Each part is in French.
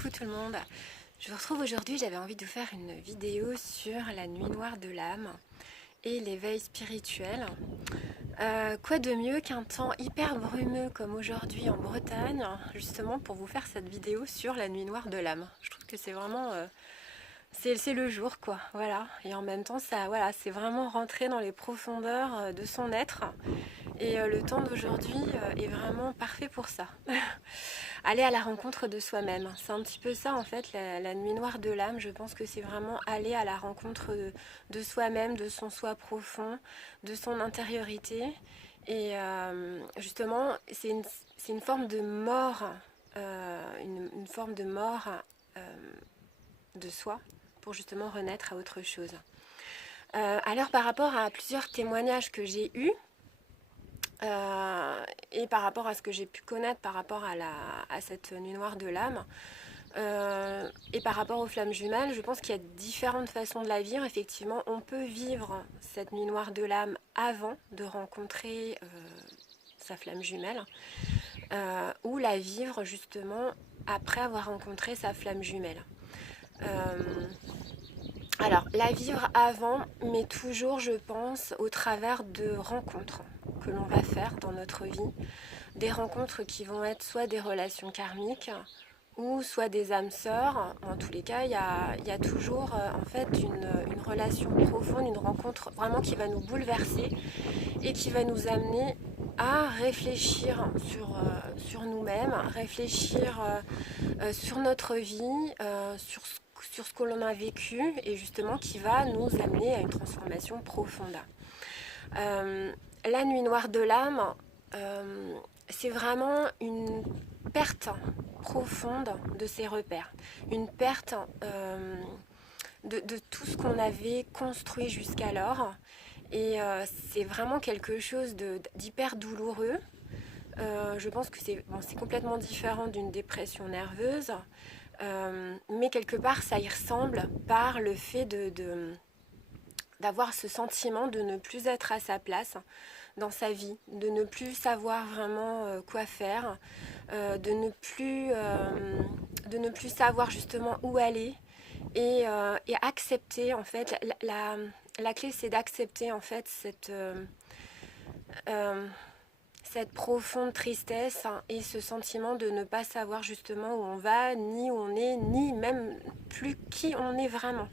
Coucou tout le monde, je vous retrouve aujourd'hui. J'avais envie de vous faire une vidéo sur la nuit noire de l'âme et l'éveil spirituel. Quoi de mieux qu'un temps hyper brumeux comme aujourd'hui en Bretagne, justement pour vous faire cette vidéo sur la nuit noire de l'âme. Je trouve que c'est vraiment... c'est le jour quoi, voilà. Et en même temps, ça, voilà, c'est vraiment rentrer dans les profondeurs de son être. Et le temps d'aujourd'hui est vraiment parfait pour ça. Aller à la rencontre de soi-même. C'est un petit peu ça en fait, la nuit noire de l'âme. Je pense que c'est vraiment aller à la rencontre de soi-même, de son soi profond, de son intériorité. Et justement, c'est une forme de mort, une forme de mort de soi pour justement renaître à autre chose. Alors par rapport à plusieurs témoignages que j'ai eus, et par rapport à ce que j'ai pu connaître par rapport à cette nuit noire de l'âme, et par rapport aux flammes jumelles, je pense qu'il y a différentes façons de la vivre. Effectivement, on peut vivre cette nuit noire de l'âme avant de rencontrer sa flamme jumelle, ou la vivre justement après avoir rencontré sa flamme jumelle. Alors, la vivre avant, mais toujours, je pense, au travers de rencontres que l'on va faire dans notre vie. Des rencontres qui vont être soit des relations karmiques, ou soit des âmes sœurs. En tous les cas, il y a toujours en fait une relation profonde, une rencontre vraiment qui va nous bouleverser et qui va nous amener à réfléchir sur nous-mêmes, réfléchir sur notre vie, sur ce que l'on a vécu et justement qui va nous amener à une transformation profonde. La nuit noire de l'âme, c'est vraiment une perte profonde de ses repères, une perte de tout ce qu'on avait construit jusqu'alors. Et c'est vraiment quelque chose d'hyper douloureux. Je pense que c'est complètement différent d'une dépression nerveuse, mais quelque part ça y ressemble par le fait d'avoir ce sentiment de ne plus être à sa place dans sa vie, de ne plus savoir vraiment quoi faire, de ne plus savoir justement où aller et accepter en fait, la clé c'est d'accepter en fait cette profonde tristesse et ce sentiment de ne pas savoir justement où on va, ni où on est, ni même plus qui on est vraiment.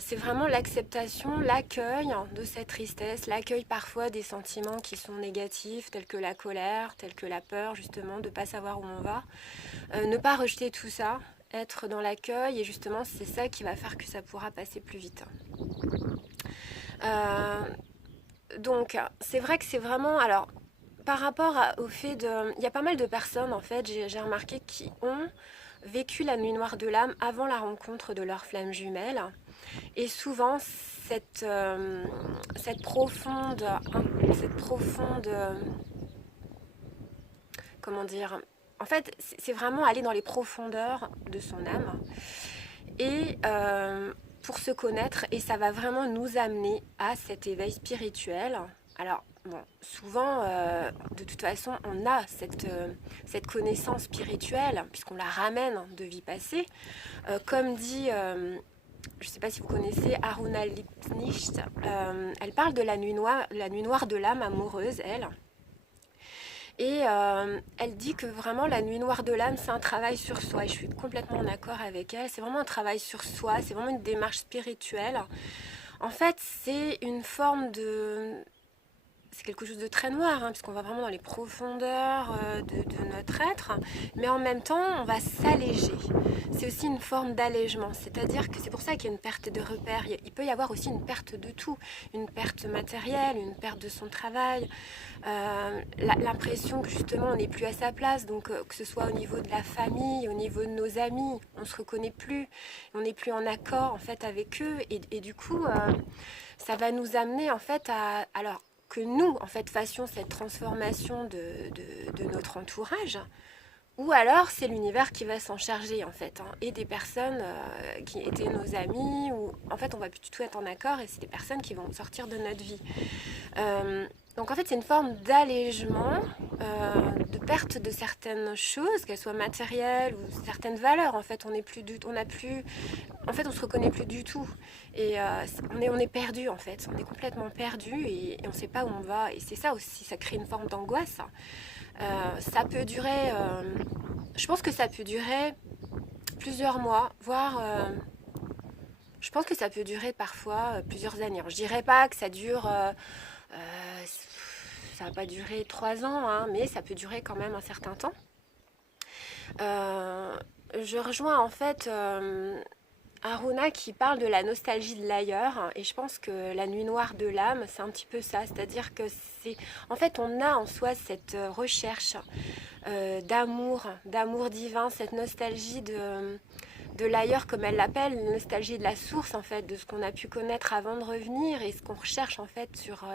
C'est vraiment l'acceptation, l'accueil de cette tristesse, l'accueil parfois des sentiments qui sont négatifs, tels que la colère, tels que la peur, justement, de ne pas savoir où on va. Ne pas rejeter tout ça, être dans l'accueil, et justement, c'est ça qui va faire que ça pourra passer plus vite. Donc, c'est vrai que c'est vraiment... Alors, par rapport au fait de... Il y a pas mal de personnes, en fait, j'ai remarqué, qui ont vécu la nuit noire de l'âme avant la rencontre de leur flamme jumelle. Et souvent, cette profonde, comment dire, en fait, c'est vraiment aller dans les profondeurs de son âme et pour se connaître, et ça va vraiment nous amener à cet éveil spirituel. Alors, bon, souvent, de toute façon, on a cette connaissance spirituelle, puisqu'on la ramène de vie passée. Comme dit... je ne sais pas si vous connaissez Aruna Lipnicht, elle parle de la nuit noire de l'âme amoureuse, elle. Et elle dit que vraiment la nuit noire de l'âme, c'est un travail sur soi. Et je suis complètement en accord avec elle. C'est vraiment un travail sur soi, c'est vraiment une démarche spirituelle. En fait, c'est une forme de... C'est quelque chose de très noir, hein, puisqu'on va vraiment dans les profondeurs de notre être, mais en même temps, on va s'alléger. C'est aussi une forme d'allègement, c'est-à-dire que c'est pour ça qu'il y a une perte de repères. Il peut y avoir aussi une perte de tout, une perte matérielle, une perte de son travail, l'impression que justement on n'est plus à sa place, donc que ce soit au niveau de la famille, au niveau de nos amis, on se reconnaît plus, on n'est plus en accord en fait avec eux, et du coup, ça va nous amener en fait à... Alors, que nous, en fait, fassions cette transformation de notre entourage, ou alors c'est l'univers qui va s'en charger, en fait, hein, et des personnes qui étaient nos amis, ou en fait, on va plus du tout être en accord, et c'est des personnes qui vont sortir de notre vie. Donc en fait, c'est une forme d'allègement, de perte de certaines choses, qu'elles soient matérielles ou certaines valeurs. En fait, on a plus, en fait, on se reconnaît plus du tout. Et on est perdu en fait. On est complètement perdu et on ne sait pas où on va. Et c'est ça aussi, ça crée une forme d'angoisse. Ça peut durer, je pense que ça peut durer plusieurs mois, voire je pense que ça peut durer parfois plusieurs années. Alors, je dirais pas que ça dure, ça va pas durer 3 ans, hein, mais ça peut durer quand même un certain temps. Euh, je rejoins en fait Aruna qui parle de la nostalgie de l'ailleurs, et je pense que la nuit noire de l'âme, c'est un petit peu ça, c'est-à-dire que c'est, en fait, on a en soi cette recherche d'amour divin, cette nostalgie de l'ailleurs, comme elle l'appelle, une nostalgie de la source, en fait, de ce qu'on a pu connaître avant de revenir, et ce qu'on recherche, en fait, sur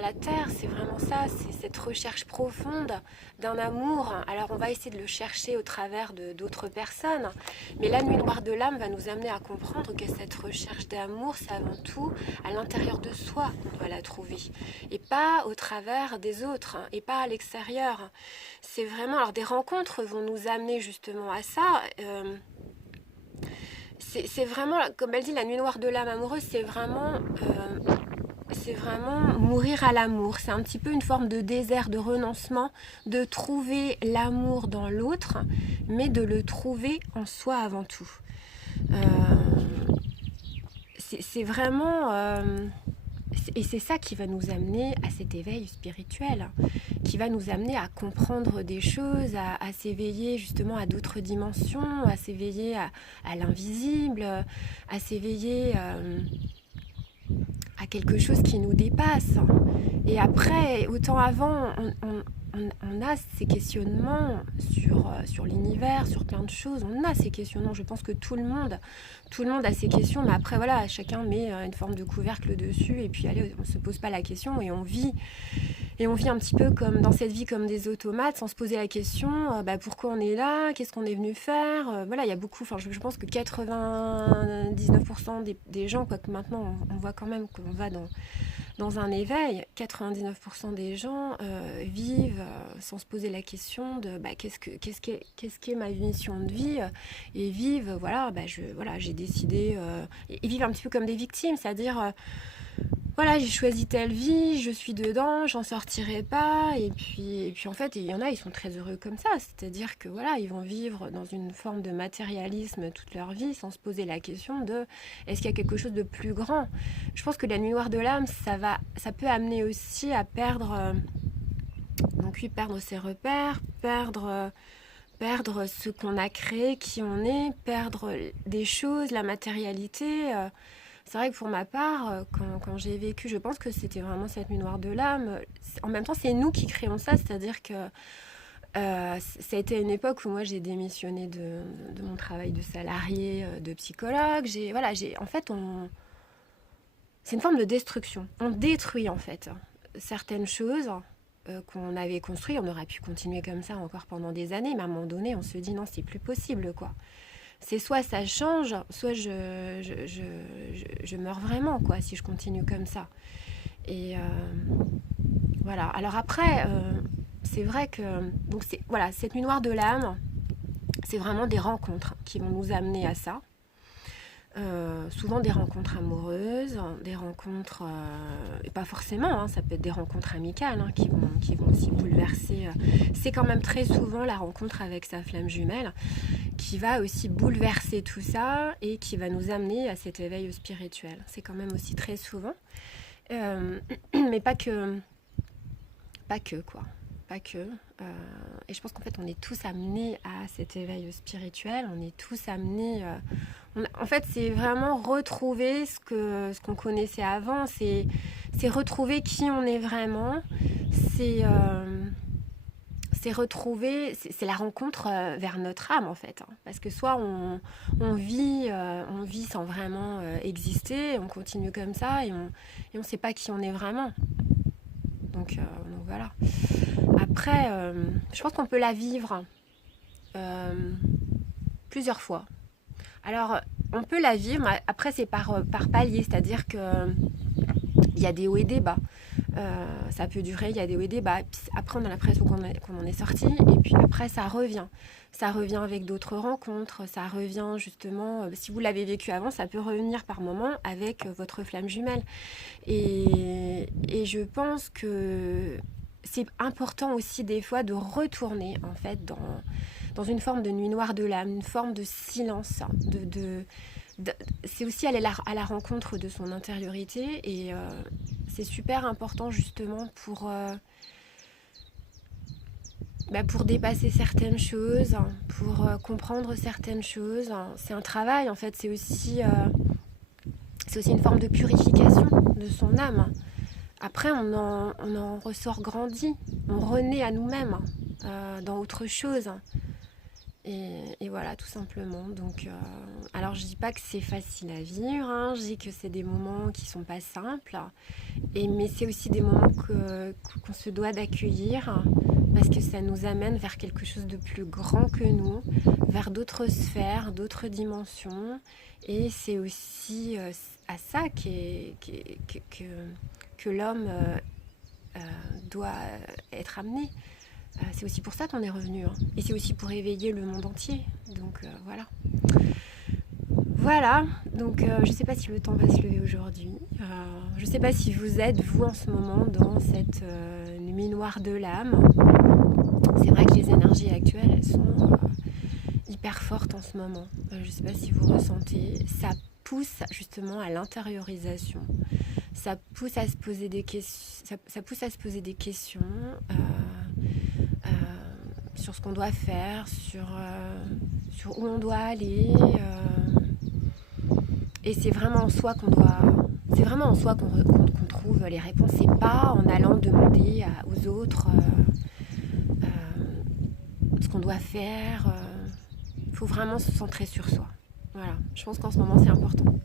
la terre, c'est vraiment ça, c'est cette recherche profonde d'un amour. Alors on va essayer de le chercher au travers d'autres personnes, mais la nuit noire de l'âme va nous amener à comprendre que cette recherche d'amour, c'est avant tout à l'intérieur de soi qu'on doit la trouver, et pas au travers des autres, et pas à l'extérieur. C'est vraiment, alors des rencontres vont nous amener justement à ça. C'est vraiment, comme elle dit, la nuit noire de l'âme amoureuse, c'est vraiment mourir à l'amour. C'est un petit peu une forme de désert, de renoncement, de trouver l'amour dans l'autre, mais de le trouver en soi avant tout. Euh, c'est vraiment... et c'est ça qui va nous amener à cet éveil spirituel, qui va nous amener à comprendre des choses, à s'éveiller justement à d'autres dimensions, à s'éveiller à l'invisible, à s'éveiller à quelque chose qui nous dépasse. Et après, autant avant, on a ces questionnements sur l'univers, sur plein de choses. On a ces questionnements. Je pense que tout le monde a ces questions. Mais après, voilà, chacun met une forme de couvercle dessus. Et puis, allez, on ne se pose pas la question et on vit. Et on vit un petit peu comme dans cette vie comme des automates, sans se poser la question pourquoi on est là, qu'est-ce qu'on est venu faire. Voilà, il y a beaucoup, enfin, je pense que 99% des gens, quoique maintenant on voit quand même qu'on va dans un éveil, 99% des gens vivent sans se poser la question de qu'est-ce qu'est ma mission de vie, et vivent, voilà, j'ai décidé, et vivent un petit peu comme des victimes, c'est-à-dire voilà, j'ai choisi telle vie, je suis dedans, j'en sortirai pas. Et puis en fait, il y en a, ils sont très heureux comme ça. C'est-à-dire que voilà, ils vont vivre dans une forme de matérialisme toute leur vie sans se poser la question de est-ce qu'il y a quelque chose de plus grand. Je pense que la nuit noire de l'âme, ça peut amener aussi à perdre, donc oui, perdre ses repères, perdre ce qu'on a créé, qui on est, perdre des choses, la matérialité. C'est vrai que pour ma part, quand j'ai vécu, je pense que c'était vraiment cette nuit noire de l'âme. En même temps, c'est nous qui créons ça, c'est-à-dire que ça a été une époque où moi j'ai démissionné de mon travail de salarié, de psychologue. En fait, c'est une forme de destruction. On détruit en fait certaines choses qu'on avait construites. On aurait pu continuer comme ça encore pendant des années, mais à un moment donné, on se dit non, c'est plus possible, quoi. C'est soit ça change, soit je meurs vraiment, quoi, si je continue comme ça. Et voilà. Alors après, c'est vrai que donc voilà, cette nuit noire de l'âme, c'est vraiment des rencontres qui vont nous amener à ça. Souvent des rencontres amoureuses, des rencontres, et pas forcément, hein, ça peut être des rencontres amicales qui vont aussi bouleverser. C'est quand même très souvent la rencontre avec sa flamme jumelle qui va aussi bouleverser tout ça et qui va nous amener à cet éveil spirituel. C'est quand même aussi très souvent. Mais pas que quoi. Pas que. Et je pense qu'en fait, on est tous amenés à cet éveil spirituel. On est tous amenés. En fait, c'est vraiment retrouver ce qu'on connaissait avant. C'est retrouver qui on est vraiment. C'est retrouver, c'est la rencontre vers notre âme en fait. Hein. Parce que soit on vit sans vraiment exister, on continue comme ça et on sait pas qui on est vraiment. Donc voilà. Après, je pense qu'on peut la vivre plusieurs fois. Alors, on peut la vivre, après c'est par palier, c'est-à-dire que il y a des hauts et des bas. Ça peut durer, il y a des hauts et des bas. Puis après, on a l'impression qu'on en est sorti. Et puis après, ça revient. Ça revient avec d'autres rencontres. Ça revient justement, si vous l'avez vécu avant, ça peut revenir par moments avec votre flamme jumelle. Et je pense que c'est important aussi des fois de retourner en fait dans une forme de nuit noire de l'âme, une forme de silence, c'est aussi aller à la rencontre de son intériorité et c'est super important justement pour dépasser certaines choses, pour comprendre certaines choses. C'est un travail en fait, c'est aussi une forme de purification de son âme. Après, on en ressort grandi, on renaît à nous-mêmes dans autre chose. Et voilà, tout simplement. Donc, alors je dis pas que c'est facile à vivre, hein, je dis que c'est des moments qui sont pas simples, mais c'est aussi des moments qu'on se doit d'accueillir parce que ça nous amène vers quelque chose de plus grand que nous, vers d'autres sphères, d'autres dimensions. Et c'est aussi à ça que l'homme doit être amené. C'est aussi pour ça qu'on est revenu. Hein. Et c'est aussi pour éveiller le monde entier. Donc voilà. Voilà. Donc je ne sais pas si le temps va se lever aujourd'hui. Je ne sais pas si vous êtes, vous, en ce moment, dans cette nuit noire de l'âme. C'est vrai que les énergies actuelles, elles sont hyper fortes en ce moment. Je ne sais pas si vous ressentez. Ça pousse justement à l'intériorisation. Ça pousse à se poser des questions. Ça pousse à se poser des questions. Sur ce qu'on doit faire, sur où on doit aller. Et c'est vraiment en soi qu'on trouve les réponses. C'est pas en allant demander aux autres ce qu'on doit faire. Il faut vraiment se centrer sur soi. Voilà, je pense qu'en ce moment c'est important.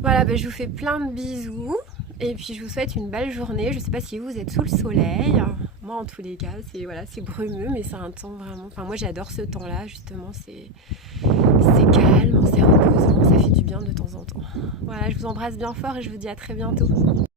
Voilà, je vous fais plein de bisous. Et puis je vous souhaite une belle journée. Je ne sais pas si vous êtes sous le soleil. Moi en tous les cas, c'est brumeux, mais c'est un temps vraiment... Enfin moi j'adore ce temps-là, justement, c'est calme, c'est reposant, ça fait du bien de temps en temps. Voilà, je vous embrasse bien fort et je vous dis à très bientôt.